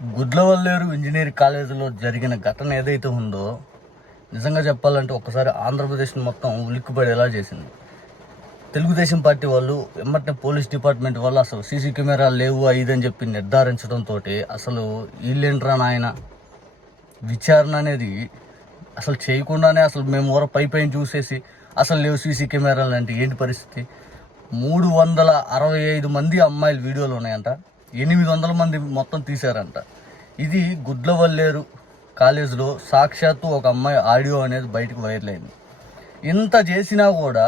Gudlavalleru engineering కాలేజీలో జరిగిన ఘటన ఏదైతే ఉందో నిజంగా చెప్పాలంటే ఒక్కసారి ఆంధ్రప్రదేశ్ని మొత్తం ఉలిక్కిపడేలా చేసింది. తెలుగుదేశం పార్టీ వాళ్ళు వెంబటనే పోలీస్ డిపార్ట్మెంట్ వాళ్ళు అసలు సీసీ కెమెరాలు లేవు అని చెప్పి నిర్ధారించడంతో అసలు వీళ్ళేంట్రా నాయన? విచారణ అనేది అసలు చేయకుండానే అసలు మేము ఊర పై పైన చూసేసి అసలు లేవు సీసీ కెమెరాలు అంటే ఏంటి పరిస్థితి? మూడు వందల అరవై ఐదు మంది అమ్మాయిలు వీడియోలు ఉన్నాయంట. ఎనిమిది వందల మంది మొత్తం తీశారంట. ఇది గుడ్లవల్లేరు కాలేజీలో సాక్షాత్తు ఒక అమ్మాయి ఆడియో అనేది బయటకు వైరల్ అయింది ఇంత చేసినా కూడా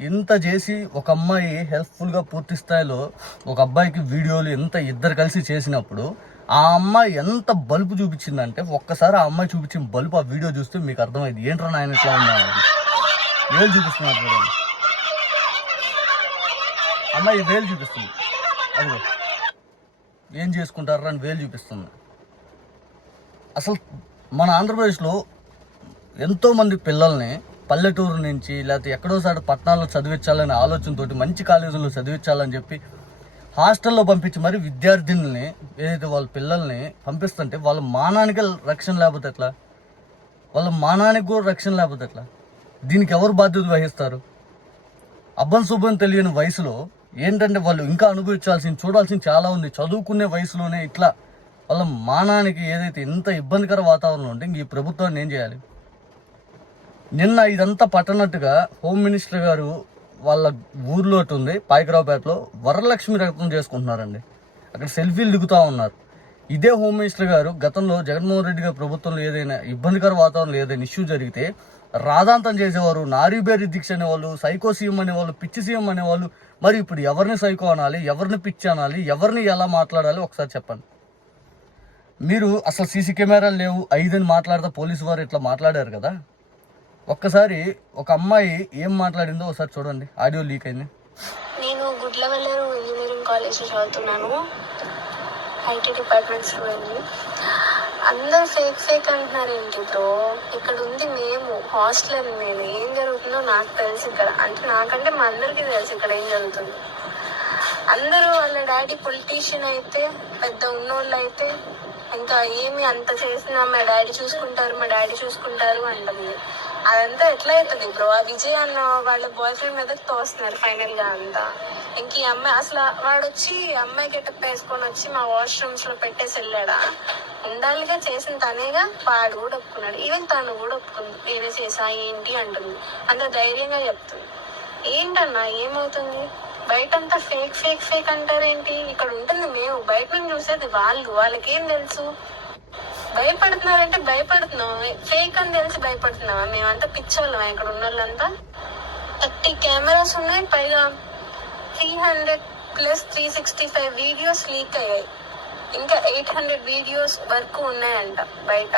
ఇంత చేసి ఒక అమ్మాయి హెల్ప్ఫుల్గా పూర్తి స్థాయిలో ఒక అబ్బాయికి వీడియోలు ఎంత ఇద్దరు కలిసి చేసినప్పుడు ఆ అమ్మాయి ఎంత బల్బు చూపించిందంటే ఒక్కసారి ఆ అమ్మాయి చూపించిన బల్బు ఆ వీడియో చూస్తే మీకు అర్థమైంది. ఏంట్రా నాయన ఇట్లా ఉన్నా వేలు చూపిస్తున్నారు అమ్మాయి వేలు చూపిస్తుంది. అదిగో. ఏం చేసుకుంటారా అని వేలు చూపిస్తుంది. అసలు మన ఆంధ్రప్రదేశ్లో ఎంతోమంది పిల్లల్ని పల్లెటూరు నుంచి లేకపోతే ఎక్కడోసారి పట్టణాల్లో చదివించాలనే ఆలోచనతోటి మంచి కాలేజీల్లో చదివించాలని చెప్పి హాస్టల్లో పంపించి మరి విద్యార్థినుల్ని ఏదైతే వాళ్ళ పిల్లల్ని పంపిస్తుంటే వాళ్ళ మానానికి రక్షణ లేకపోతే ఎట్లా? వాళ్ళ మానానికి కూడా రక్షణ లేకపోతే ఎట్లా? దీనికి ఎవరు బాధ్యత వహిస్తారు? అబ్బన్ శుభం తెలియని వయసులో ఏంటంటే వాళ్ళు ఇంకా అనుభవించాల్సింది చూడాల్సింది చాలా ఉంది. చదువుకునే వయసులోనే ఇట్లా వాళ్ళ మానానికి ఏదైతే ఇంత ఇబ్బందికర వాతావరణం ఉంటే ఈ ప్రభుత్వాన్ని ఏం చేయాలి? నిన్న ఇదంతా పట్టనట్టుగా హోమ్ మినిస్టర్ గారు వాళ్ళ ఊర్లో ఉంది పాయకరావుపేటలో వరలక్ష్మి రక్తం చేసుకుంటున్నారండి. అక్కడ సెల్ఫీలు దిగుతూ ఉన్నారు. ఇదే హోమ్ మినిస్టర్ గారు గతంలో జగన్మోహన్ రెడ్డి గారి ప్రభుత్వంలో ఏదైనా ఇబ్బందికర వాతావరణంలో ఏదైనా ఇష్యూ జరిగితే రాధాంతం చేసేవారు నారీబేరి దీక్ష అనేవాళ్ళు సైకో సీఎం అనేవాళ్ళు పిచ్చి సీఎం అనేవాళ్ళు. మరి ఇప్పుడు ఎవరిని సైకో అనాలి ఎవరిని పిచ్చి అనాలి ఎవరిని ఎలా మాట్లాడాలి ఒకసారి చెప్పండి. మీరు అసలు సీసీ కెమెరాలు లేవు ఐదని మాట్లాడితే పోలీసు వారు ఇట్లా మాట్లాడారు కదా. ఒక్కసారి ఒక అమ్మాయి ఏం మాట్లాడిందో ఒకసారి చూడండి ఆడియో లీక్ అయింది. నేను గుడ్లవెల్లరు ఇంజనీరింగ్ కాలేజ్లో చదువుతున్నాను. ఐటీ డిపార్ట్మెంట్స్ స్టూడెంట్ అందరు ఫేక్ ఫేక్ అంటున్నారు ఏంటి బ్రో? ఇక్కడ ఉంది మేము హాస్టల్ మేము ఏం జరుగుతుందో నాకు తెలుసు ఇక్కడ. అంటే నాకంటే మా అందరికీ తెలుసు ఇక్కడ ఏం జరుగుతుంది. అందరూ వాళ్ళ డాడీ పొలిటీషియన్ అయితే పెద్ద ఉన్నోళ్ళు అయితే ఇంకా ఏమి అంత చేసినా మా డాడీ చూసుకుంటారు మా డాడీ చూసుకుంటారు అంటుంది అదంతా ఎట్లా అవుతుంది బ్రో? ఆ విజయ్ అన్న వాళ్ళ బాయ్ ఫ్రెండ్ మీద తోస్తున్నారు ఫైనల్గా అంతా. ఇంక ఈ అమ్మాయి అసలు వాడు వచ్చి అమ్మాయి గెటప్ వేసుకొని వచ్చి మా వాష్రూమ్స్లో పెట్టేసి వెళ్ళాడా? ఉండాలిగా చేసిన తనేగా వాడు కూడా ఒప్పుకున్నాడు. ఈవెన్ తను కూడా ఒప్పుకుంది. నేనే చేసా ఏంటి అంటుంది. అంత ధైర్యంగా చెప్తుంది. ఏంటన్నా ఏమవుతుంది? బయటంతా ఫేక్ ఫేక్ ఫేక్ అంటారేంటి? ఇక్కడ ఉంటుంది మేము. బయట నుంచి చూసేది వాళ్ళు. వాళ్ళకేం తెలుసు? భయపడుతున్నారంటే భయపడుతున్నాం. ఫేక్ అని తెలిసి భయపడుతున్నావా మేమంతా పిచ్చోళ్ళం ఇక్కడ ఉన్న వాళ్ళంతా థర్టీ కెమెరాస్ ఉన్నాయి. పైగా three hundred plus three sixty five videos leak అయ్యాయి. ఇంకా ఎయిట్ హండ్రెడ్ వీడియోస్ వరకు ఉన్నాయంట బయట.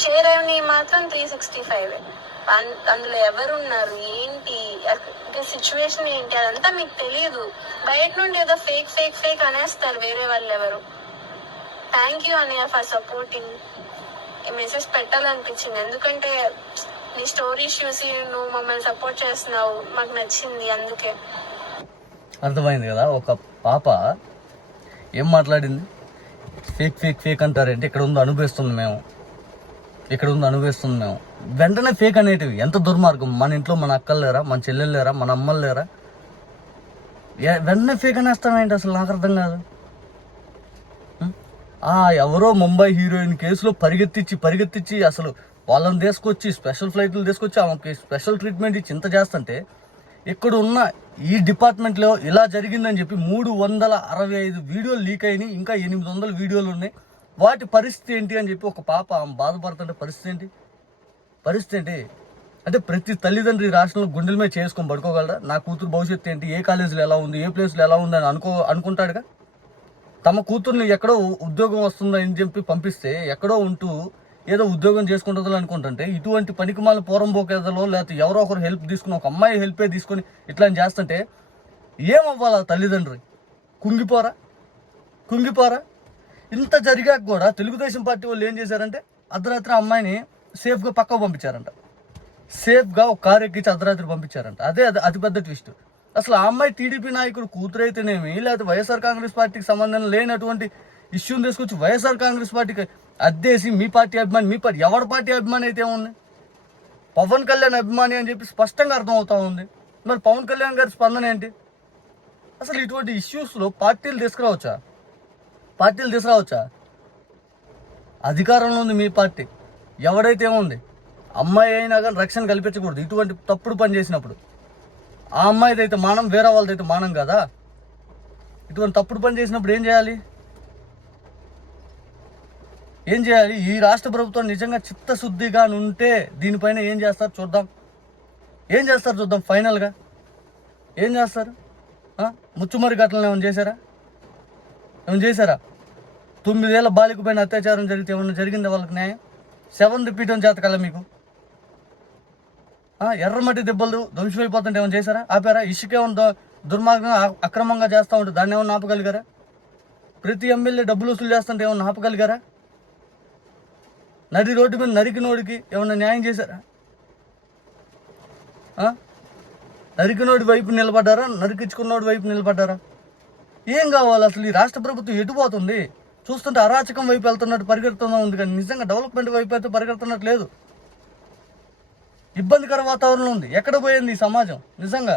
షేర్ అయినవి మాత్రం త్రీ సిక్స్టీ ఫైవ్ అందులో ఎవరు ఉన్నారు ఏంటి సిచ్యువేషన్ ఏంటి? అదంతా మీకు తెలియదు బయట నుండి ఏదో ఫేక్ ఫేక్ ఫేక్ అనేస్తారు వేరే వాళ్ళు ఎవరు థ్యాంక్ యూ అన్నయ్య ఫర్ సపోర్టింగ్. ఈ మెసేజ్ పెట్టాలనిపించింది. ఎందుకంటే నీ స్టోరీస్ చూసి నువ్వు మమ్మల్ని సపోర్ట్ చేస్తున్నావు. మాకు నచ్చింది అందుకే. అర్థమైంది కదా? ఒక పాప ఏం మాట్లాడింది? ఫేక్ ఫేక్ ఫేక్ అంటారంటే? ఇక్కడ ఉంది అనుభవిస్తుంది మేము. ఇక్కడ ఉంది అనుభవిస్తుంది మేము. వెంటనే ఫేక్ అనేటివి. ఎంత దుర్మార్గం. మన ఇంట్లో మన అక్కలు లేరా? మన చెల్లెలు లేరా? మన అమ్మలు లేరా? వెంటనే ఫేక్ అనేస్తామేంటి? అసలు నాకు అర్థం కాదు. ఆ ఎవరో ముంబై హీరోయిన్ కేసులో పరిగెత్తించి పరిగెత్తించి అసలు వాళ్ళని తీసుకొచ్చి స్పెషల్ ఫ్లైట్లు తీసుకొచ్చి ఆమెకి స్పెషల్ ట్రీట్మెంట్ ఇచ్చి ఇంత చేస్తుంటే ఇక్కడ ఉన్న ఈ డిపార్ట్మెంట్లో ఇలా జరిగిందని చెప్పి మూడు వందల అరవై ఐదు వీడియోలు లీక్ అయినాయి ఇంకా ఎనిమిది వందల వీడియోలు ఉన్నాయి. వాటి పరిస్థితి ఏంటి అని చెప్పి ఒక పాప ఆమె బాధపడుతుంటే పరిస్థితి ఏంటి? పరిస్థితి ఏంటి? అంటే ప్రతి తల్లిదండ్రి ఈ రాష్ట్రంలో గుండెల మీద చేసుకొని పడుకోగలరా? నా కూతురు భవిష్యత్తు ఏంటి? ఏ కాలేజీలో ఎలా ఉంది? ఏ ప్లేస్లో ఎలా ఉంది అని అనుకో అనుకుంటాడుగా? తమ కూతుర్ని ఎక్కడో ఉద్యోగం వస్తుందని చెప్పి పంపిస్తే ఎక్కడో ఉంటూ ఏదో ఉద్యోగం చేసుకుంటుందో అనుకుంటుంటే ఇటువంటి పనికిమాల పోరంబోకేదలో లేకపోతే ఎవరో ఒకరు హెల్ప్ తీసుకుని ఒక అమ్మాయి హెల్పే తీసుకొని ఇట్లా చేస్తుంటే ఏమవ్వాలి ఆ తల్లిదండ్రి? కుంగిపోరా? కుంగిపోరా? ఇంత జరిగాక కూడా తెలుగుదేశం పార్టీ వాళ్ళు ఏం చేశారంటే అర్ధరాత్రి ఆ అమ్మాయిని సేఫ్గా పక్కకు పంపించారంట. సేఫ్గా ఒక కారు ఎక్కించి అర్ధరాత్రి పంపించారంట. అదే అది అతిపెద్ద ట్విస్ట్ అసలు ఆ అమ్మాయి టీడీపీ నాయకుడు కూతురైతేనేమి? లేకపోతే వైఎస్ఆర్ కాంగ్రెస్ పార్టీకి సంబంధం లేనటువంటి ఇష్యూని తీసుకొచ్చి వైఎస్ఆర్ కాంగ్రెస్ పార్టీకి అద్దేసి మీ పార్టీ అభిమాని మీ పార్టీ ఎవరి పార్టీ అభిమాని అయితే ఉంది పవన్ కళ్యాణ్ అభిమాని అని చెప్పి స్పష్టంగా అర్థమవుతా ఉంది. మరి పవన్ కళ్యాణ్ గారి స్పందన ఏంటి? అసలు ఇటువంటి ఇష్యూస్లో పార్టీలు తీసుకురావచ్చా? పార్టీలు తీసుకురావచ్చా? అధికారంలో ఉంది మీ పార్టీ. ఎవడైతే ఉంది అమ్మాయి అయినా కానీ రక్షణ కల్పించకూడదు. ఇటువంటి తప్పుడు పని చేసినప్పుడు. ఆ అమ్మాయిది అయితే మానం వేరే వాళ్ళదైతే మానం కదా? ఇటువంటి తప్పుడు పని చేసినప్పుడు ఏం చేయాలి? ఏం చేయాలి? ఈ రాష్ట్ర ప్రభుత్వం నిజంగా చిత్తశుద్ధిగా ఉంటే దీనిపైన ఏం చేస్తారు చూద్దాం. ఏం చేస్తారు చూద్దాం ఫైనల్గా? ఏం చేస్తారు? ముచ్చుమరి ఘటనలు ఏమైనా చేశారా? ఏమైనా చేశారా? తొమ్మిదేళ్ళ బాలికపైన అత్యాచారం జరిగితే ఏమైనా జరిగిందా వాళ్ళకి న్యాయం? సెవెన్ రిపీట్ అని చేతకాల మీకు? ఎర్రమట్టి దెబ్బలు ధ్వంసమైపోతుంటే ఏమైనా చేశారా? ఆపారా? ఇసుక ఏమైనా దుర్మార్గంగా అక్రమంగా చేస్తూ ఉంటే దాన్ని ఏమన్నా ఆపగలిగారా? ప్రతి ఎమ్మెల్యే డబ్బులు వసూలు చేస్తుంటే ఏమన్నా ఆపగలిగారా? నది రోడ్డు మీద నరికినోడికి ఏమన్నా న్యాయం చేశారా? నరికినోడి వైపు నిలబడ్డారా? నరికించుకున్నోడి వైపు నిలబడ్డారా? ఏం కావాలి అసలు? ఈ రాష్ట్ర ప్రభుత్వం ఎటుపోతుంది చూస్తుంటే అరాచకం వైపు వెళ్తున్నట్టు పరిగెడుతున్నా ఉంది కానీ నిజంగా డెవలప్మెంట్ వైపు అయితే పరిగెడుతున్నట్టు లేదు. ఇబ్బందికర వాతావరణం ఉంది. ఎక్కడ పోయింది ఈ సమాజం? నిజంగా